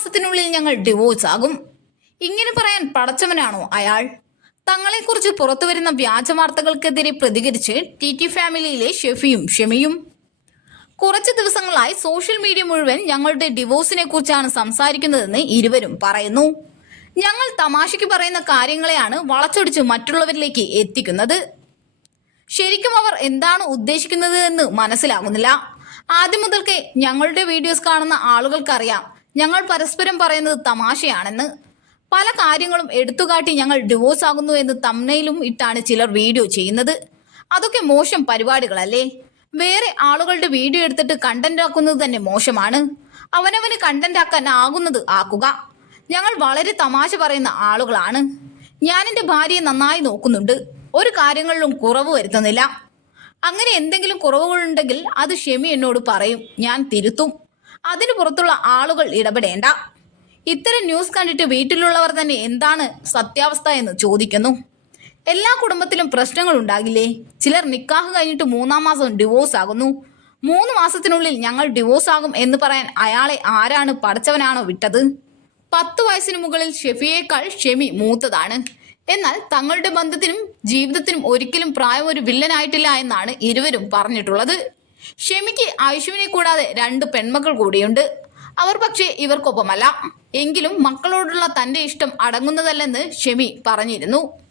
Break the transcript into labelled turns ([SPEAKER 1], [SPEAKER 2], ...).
[SPEAKER 1] മാസത്തിനുള്ളിൽ ഞങ്ങൾ ഡിവോഴ്സ് ആകും. ഇങ്ങനെ പറയാൻ പടച്ചവനാണോ അയാൾ? തങ്ങളെക്കുറിച്ച് പുറത്തുവരുന്ന വ്യാജ വാർത്തകൾക്കെതിരെ പ്രതികരിച്ച് ടി ടി ഫാമിലിയിലെ ഷെഫിയും ഷെമിയും. കുറച്ച് ദിവസങ്ങളായി സോഷ്യൽ മീഡിയ മുഴുവൻ ഞങ്ങളുടെ ഡിവോഴ്സിനെ കുറിച്ചാണ് സംസാരിക്കുന്നതെന്ന് ഇരുവരും പറയുന്നു. ഞങ്ങൾ തമാശയ്ക്ക് പറയുന്ന കാര്യങ്ങളെയാണ് വളച്ചൊടിച്ച് മറ്റുള്ളവരിലേക്ക് എത്തിക്കുന്നത്. ശരിക്കും അവർ എന്താണ് ഉദ്ദേശിക്കുന്നത് എന്ന് മനസ്സിലാകുന്നില്ല ആദ്യം മുതൽക്കേ ഞങ്ങളുടെ വീഡിയോസ് കാണുന്ന ആളുകൾക്കറിയാം. ഞങ്ങൾ പരസ്പരം പറയുന്നത് തമാശയാണെന്ന് പല കാര്യങ്ങളും എടുത്തുകാട്ടി ഞങ്ങൾ ഡിവോഴ്സ് ആകുന്നു എന്ന് തമ്മനയിലും ഇട്ടാണ് ചിലർ വീഡിയോ ചെയ്യുന്നത്. അതൊക്കെ മോശം പരിപാടികളല്ലേ? വേറെ ആളുകളുടെ വീഡിയോ എടുത്തിട്ട് കണ്ടന്റ് ആക്കുന്നത് തന്നെ മോശമാണ്. അവനവന് കണ്ടന്റ് ആക്കാൻ ആകുന്നത് ആക്കുക. ഞങ്ങൾ വളരെ തമാശ പറയുന്ന ആളുകളാണ്. ഞാൻ എന്റെ ഭാര്യയെ നന്നായി നോക്കുന്നുണ്ട്. ഒരു കാര്യങ്ങളിലും കുറവ് വരുത്തുന്നില്ല. അങ്ങനെ എന്തെങ്കിലും കുറവുകളുണ്ടെങ്കിൽ അത് ക്ഷമി എന്നോട് പറയും. ഞാൻ തിരുത്തും. അതിനു പുറത്തുള്ള ആളുകൾ ഇടപെടേണ്ട. ഇത്തരം ന്യൂസ് കണ്ടിട്ട് വീട്ടിലുള്ളവർ തന്നെ എന്താണ് സത്യാവസ്ഥ എന്ന് ചോദിക്കുന്നു. എല്ലാ കുടുംബത്തിലും പ്രശ്നങ്ങൾ ഉണ്ടാകില്ലേ? ചിലർ നിക്കാഹ് കഴിഞ്ഞിട്ട് മൂന്നാം മാസം ഡിവോഴ്സ് ആകുന്നു. മൂന്ന് മാസത്തിനുള്ളിൽ ഞങ്ങൾ ഡിവോഴ്സ് ആകും എന്ന് പറയാൻ അയാളെ ആരാണ് പഠിച്ചവനാണോ വിട്ടത്? പത്ത് വയസ്സിന് മുകളിൽ ഷെഫിയേക്കാൾ ഷെമി മൂത്തതാണ്. എന്നാൽ തങ്ങളുടെ ബന്ധത്തിനും ജീവിതത്തിനും ഒരിക്കലും പ്രായം ഒരു വില്ലനായിട്ടില്ല എന്നാണ് ഇരുവരും പറഞ്ഞിട്ടുള്ളത്. ഷെമിക്ക് ആയുഷുവിനെ കൂടാതെ രണ്ട് പെൺമക്കൾ കൂടിയുണ്ട്. അവർ പക്ഷേ ഇവർക്കൊപ്പമല്ല. എങ്കിലും മക്കളോടുള്ള തന്റെ ഇഷ്ടം അടങ്ങുന്നതല്ലെന്ന് ഷെമി പറഞ്ഞിരുന്നു.